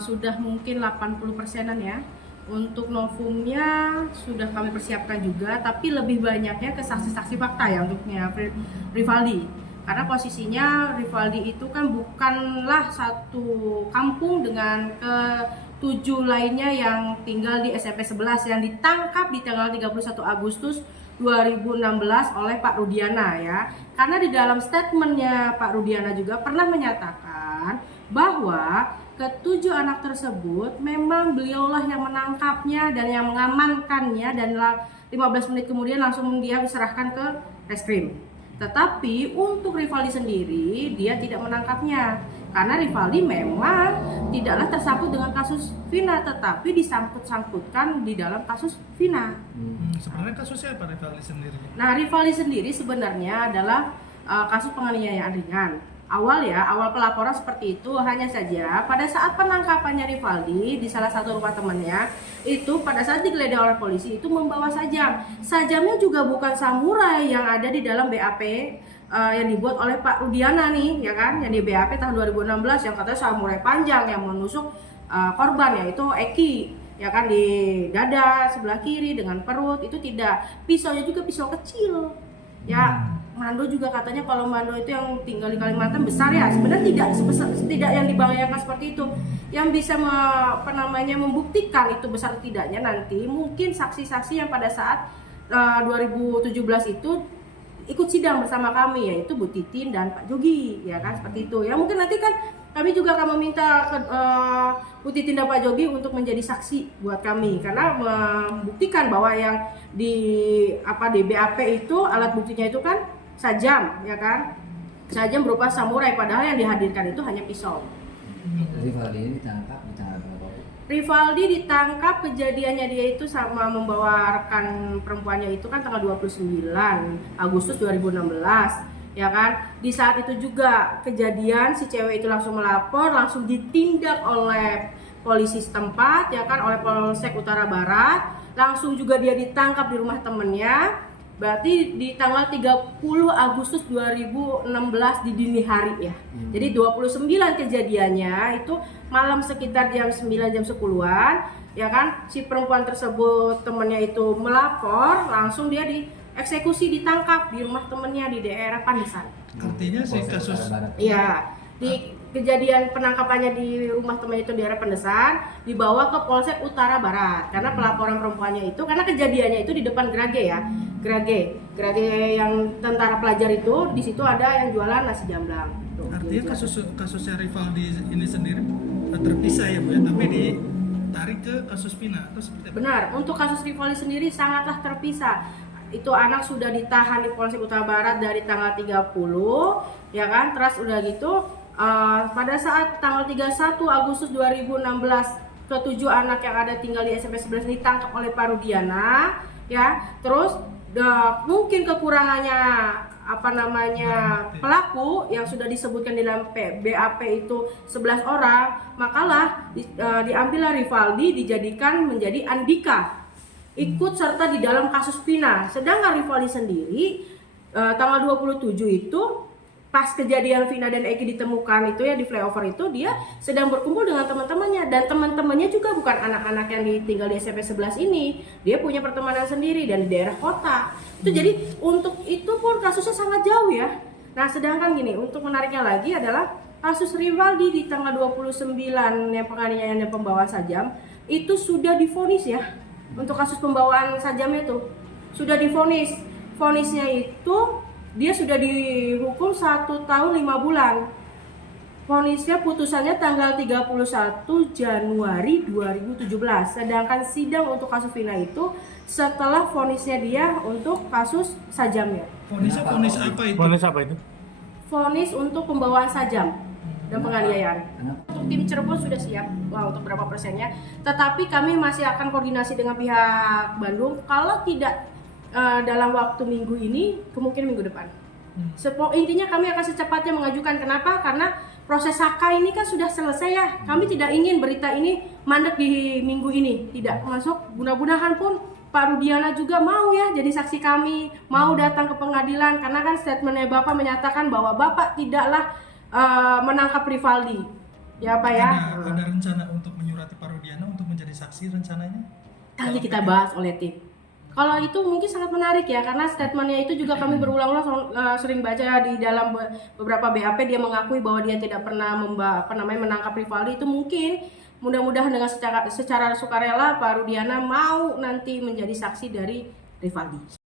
sudah mungkin 80%-an ya. Untuk novumnya sudah kami persiapkan juga, tapi lebih banyaknya ke saksi-saksi fakta ya untuknya Rivaldi. Karena posisinya Rivaldi itu kan bukanlah satu kampung dengan ke-7 lainnya yang tinggal di SMP 11 yang ditangkap di tanggal 31 Agustus 2016 oleh Pak Rudiana ya. Karena di dalam statementnya Pak Rudiana juga pernah menyatakan bahwa ke-7 anak tersebut memang beliaulah yang menangkapnya dan yang mengamankannya, dan 15 menit kemudian langsung dia diserahkan ke reskrim. Tetapi untuk Rivaldi sendiri dia tidak menangkapnya karena Rivaldi memang tidaklah tersangkut dengan kasus Vina, tetapi disangkut-sangkutkan di dalam kasus Vina. Sebenarnya kasusnya apa Rivaldi sendiri? Nah, Rivaldi sendiri sebenarnya adalah kasus penganiayaan ringan. Awal pelaporan seperti itu, hanya saja pada saat penangkapannya Rivaldi di salah satu rumah temannya itu, pada saat digeledah oleh polisi itu membawa sajam. Sajamnya juga bukan samurai yang ada di dalam BAP yang dibuat oleh Pak Rudiana nih, ya kan, yang di BAP tahun 2016 yang katanya samurai panjang yang menusuk korban, yaitu Eki, ya kan, di dada sebelah kiri dengan perut. Itu tidak, pisaunya juga pisau kecil ya. Mando juga katanya kalau Mando itu yang tinggal di Kalimantan besar ya. Sebenarnya tidak yang dibayangkan seperti itu. Yang bisa membuktikan itu besar atau tidaknya nanti mungkin saksi-saksi yang pada saat 2017 itu ikut sidang bersama kami, yaitu Bu Titin dan Pak Jogi, ya kan, seperti itu. Ya mungkin nanti kan kami juga akan meminta Bu Titin dan Pak Jogi untuk menjadi saksi buat kami, karena membuktikan bahwa yang di BAP itu alat buktinya itu kan sajam, ya kan, sajam berupa samurai, padahal yang dihadirkan itu hanya pisau. Rivaldi ini ditangkap di tanggal berapa? Rivaldi ditangkap, kejadiannya dia itu sama membawa rekan perempuannya itu kan tanggal 29 Agustus 2016, ya kan. Di saat itu juga kejadian si cewek itu langsung melapor, langsung ditindak oleh polisi setempat, ya kan, oleh Polsek Utara Barat. Langsung juga dia ditangkap di rumah temennya. Berarti di tanggal 30 Agustus 2016 di dini hari ya. Jadi 29 kejadiannya itu malam sekitar jam 9 jam 10-an, ya kan. Si perempuan tersebut temennya itu melapor, langsung dia dieksekusi, ditangkap di rumah temennya di daerah Pandesan. Artinya si kasus Iya, di kejadian penangkapannya di rumah temannya itu di daerah Pandesan dibawa ke Polsek Utara Barat karena pelaporan perempuannya itu, karena kejadiannya itu di depan Grage ya. Grage yang tentara pelajar itu, di situ ada yang jualan nasi jamblang. Artinya kasusnya Rivaldi ini sendiri terpisah ya Bu ya, tapi ditarik ke kasus Vina atau seperti apa? Benar, untuk kasus Rivaldi sendiri sangatlah terpisah. Itu anak sudah ditahan di Polsek Utara Barat dari tanggal 30, ya kan. Terus udah gitu pada saat tanggal 31 Agustus 2016 ke-7 anak yang ada tinggal di SMP 11 ditangkap oleh Pak Rudiana, ya. Terus mungkin kekurangannya pelaku yang sudah disebutkan di dalam BAP itu 11 orang, makalah diambillah Rivaldi dijadikan menjadi Andika, ikut serta di dalam kasus Vina. Sedangkan Rivaldi sendiri tanggal 27 itu pas kejadian Vina dan Eki ditemukan itu ya di flyover itu, dia sedang berkumpul dengan teman-temannya, dan teman-temannya juga bukan anak-anak yang tinggal di SMP 11 ini. Dia punya pertemanan sendiri dan di daerah kota. Itu jadi untuk itu pun kasusnya sangat jauh ya. Nah, sedangkan gini, untuk menariknya lagi adalah kasus Rivaldi di tanggal 29 yang penganiayaan dan pembawaan sajam itu sudah divonis ya. Untuk kasus pembawaan sajamnya itu sudah divonis. Vonisnya itu dia sudah dihukum 1 tahun 5 bulan. Vonisnya putusannya tanggal 31 Januari 2017. Sedangkan sidang untuk kasus Vina itu setelah vonisnya dia untuk kasus sajamnya. Vonis apa itu? Vonis apa itu? Vonis untuk pembawaan sajam dan penganiayaan. Untuk tim Cirebon sudah siap untuk berapa persennya. Tetapi kami masih akan koordinasi dengan pihak Bandung. Kalau tidak dalam waktu minggu ini, kemungkinan minggu depan. Intinya kami akan secepatnya mengajukan. Kenapa? Karena proses Saka ini kan sudah selesai ya. Kami tidak ingin berita ini mandek di minggu ini. Tidak masuk. Mudah-mudahan pun Pak Rudiana juga mau ya jadi saksi kami, mau datang ke pengadilan. Karena kan statementnya Bapak menyatakan bahwa Bapak tidaklah menangkap Rivaldi. Ya Pak ya. Ada rencana untuk menyurati Pak Rudiana untuk menjadi saksi rencananya? Nanti kita bahas oleh tim. Kalau itu mungkin sangat menarik ya, karena statementnya itu juga kami berulang-ulang sering baca di dalam beberapa BAP, dia mengakui bahwa dia tidak pernah menangkap Rivaldi. Itu mungkin mudah-mudahan dengan secara sukarela Pak Rudiana mau nanti menjadi saksi dari Rivaldi.